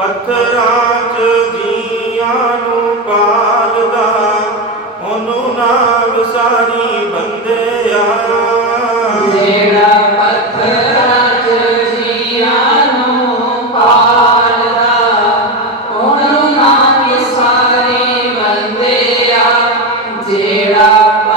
ਪੱਥਰਾਂ 'ਚ ਜੀਆਂ ਨੂੰ ਪਾਲਦਾ, ਉਹਨੂੰ ਨਾਮ ਸਾਰੀ ਬੰਦਿਆ। ਜਿਹੜਾ ਪੱਥਰਾਂ 'ਚ ਜੀਆਂ ਨੂੰ ਪਾਲਦਾ, ਉਹਨੂੰ ਨਾਮ ਸਾਰੀ ਬੰਦਿਆ। ਜਿਹੜਾ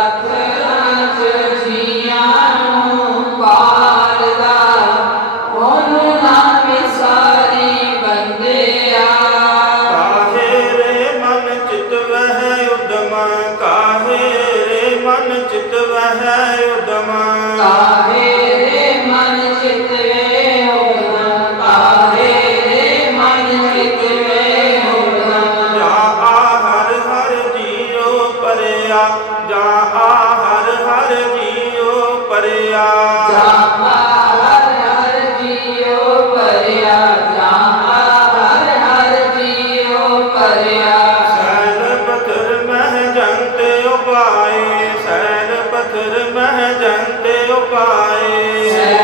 ਜੰਤ ਉਪਾਏ।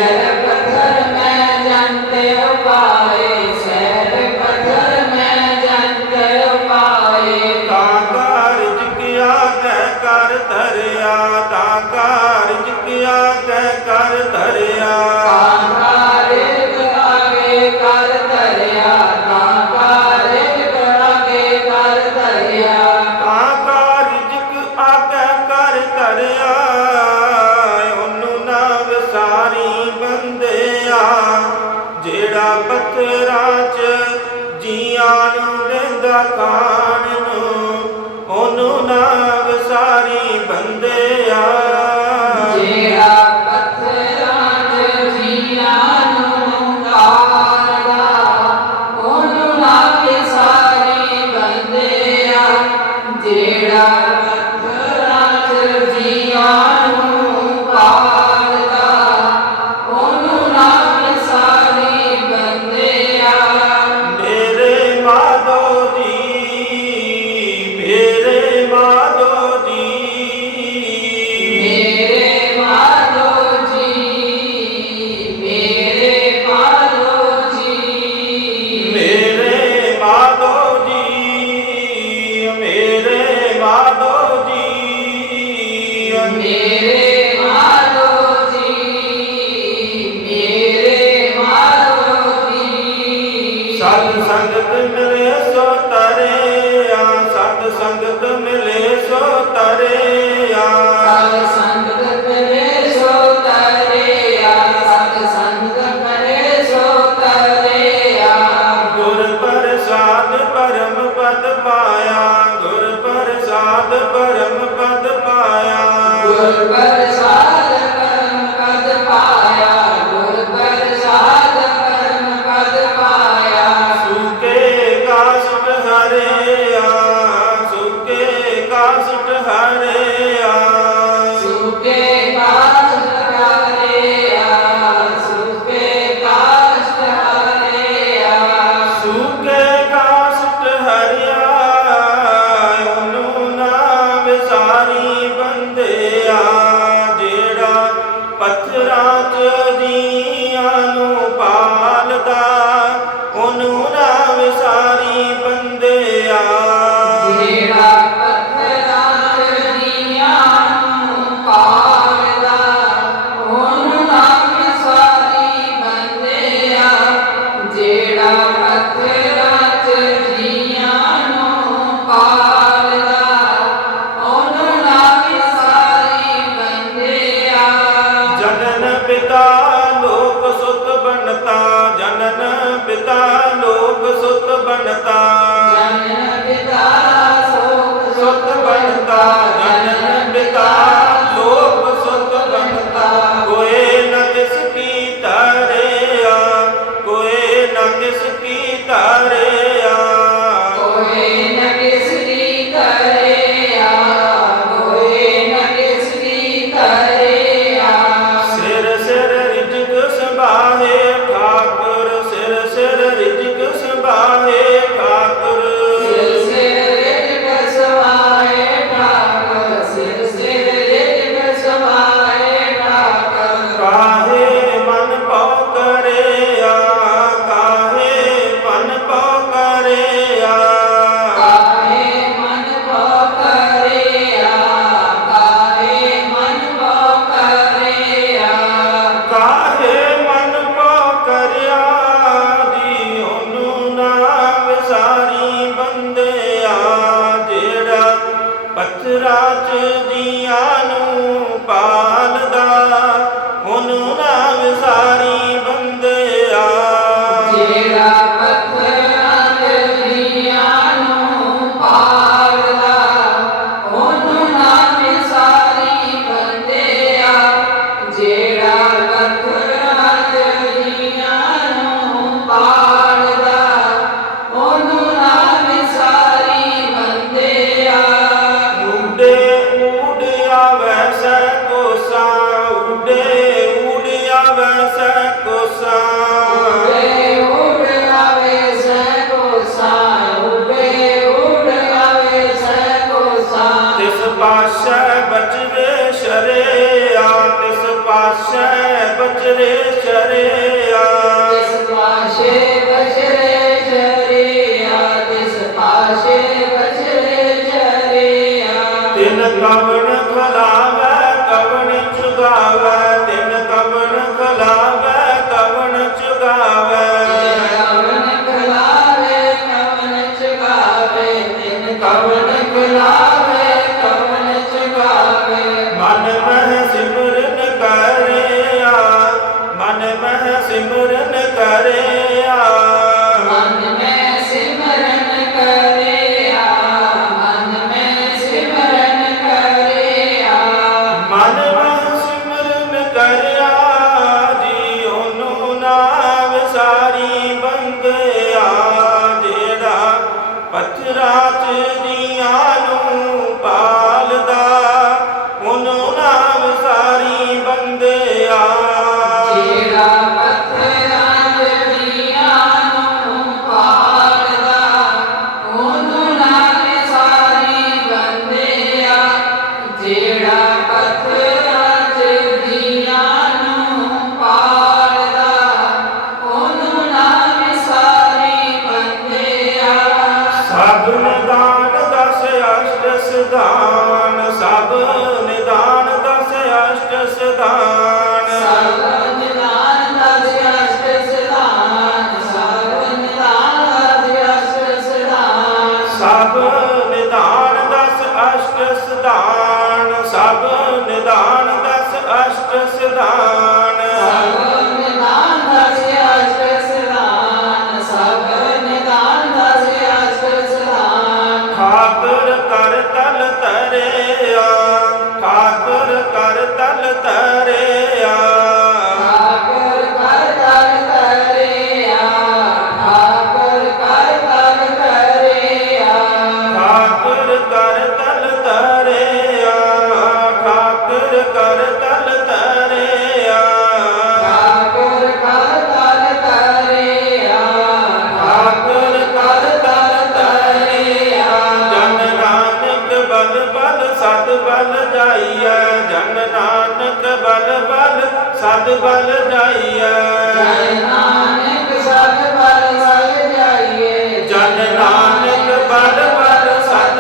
Ele The. Pai. ਕੁਦਰਤ ਦੀਆਂ ਨੂੰ ਪਾਲਦਾ ਉਹਨੂੰ ਨਾਮ ਸਾਰੀ ਬੰਦਿਆ ਜਿਹੜਾ ਪੱਥਰਾਂ ਦੀਆਂ ਨੂੰ ਪਾਲਦਾ ਉਹਨੂੰ ਨਾਮ ਸਾਰੀ ਬੰਦਿਆ ਜਿਹੜਾ ਪੱਥਰਾਂ ਸਭ ਨਿਧਾਨ ਦਸ ਅਸ਼ਟ ਸਿਧਾਨ ਸਭ ਨਿਧਾਨ ਦਸ ਅਸ਼ਟ ਸਿਧਾਨ। ਸਤ ਬਲ ਜਾਈਐ ਜਾਈਏ। ਜਨ ਨਾਨਕ ਬਲ ਬਲ ਸਤ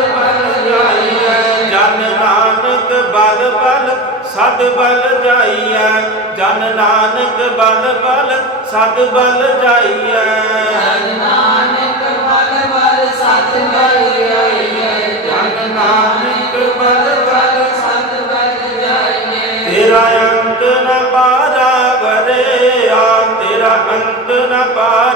ਜਾਈਐ ਜਨ ਨਾਨਕ ਬਲ ਬਲ ਸਤ ਬਲ ਜਨ ਨਾਨਕ ਬਲ ਬਲ ਸਤ ਬਲ ਜਾਈਐ Bye.